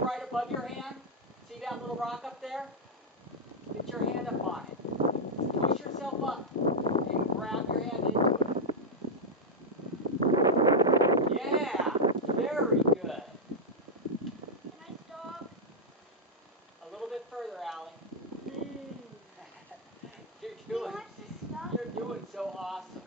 it right above your hand. See that little rock up there? Get your hand up on it. Push yourself up and grab your hand into it. Yeah, very good. Can I stop? A little bit further, Allie. Do you You're have to stop? doing so awesome.